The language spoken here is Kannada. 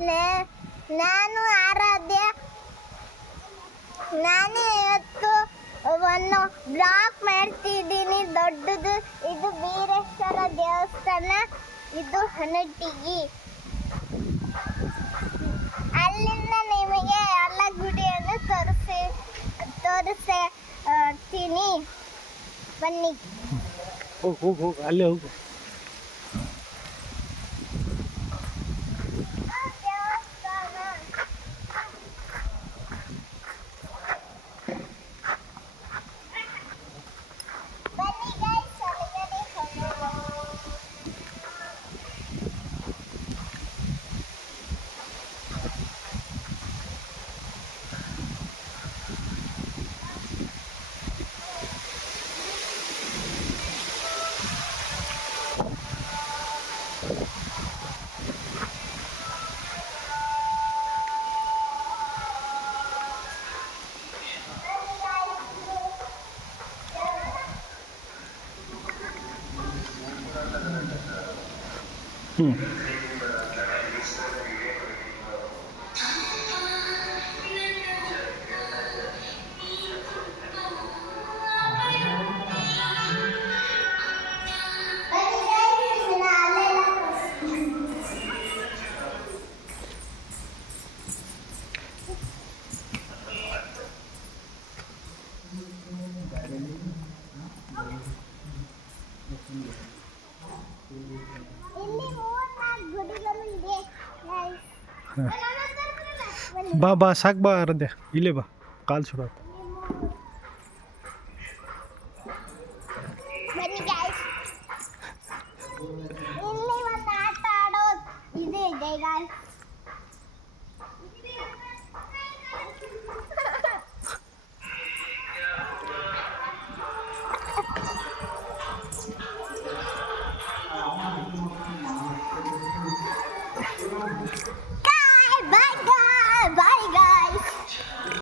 ನಾನು ಆರಾಧ್ಯ. ನಾನು ಇವತ್ತು ಒಂದು ಬ್ಲಾಕ್ ಮಾಡ್ತಿದ್ದೀನಿ ದೊಡ್ಡದು. ಇದು ಬೀರೇಶ್ವರ ದೇವಸ್ಥಾನ, ಇದು ಹನಟಿಗಿ. ಅಲ್ಲಿಂದ ನಿಮಗೆ ಎಲ್ಲ ಗುಡಿಯನ್ನು ತೋರಿಸ್ತೀನಿ ಬನ್ನಿ. ಹೋಗು ಅಲ್ಲೇ ಹೋಗು. ಬಾ ಸಾಕು ಬಾ ಆರಾಧ್ಯ, ಇಲ್ಲೇ ಬಾ, ಕಾಲು ಸುಡಾತ.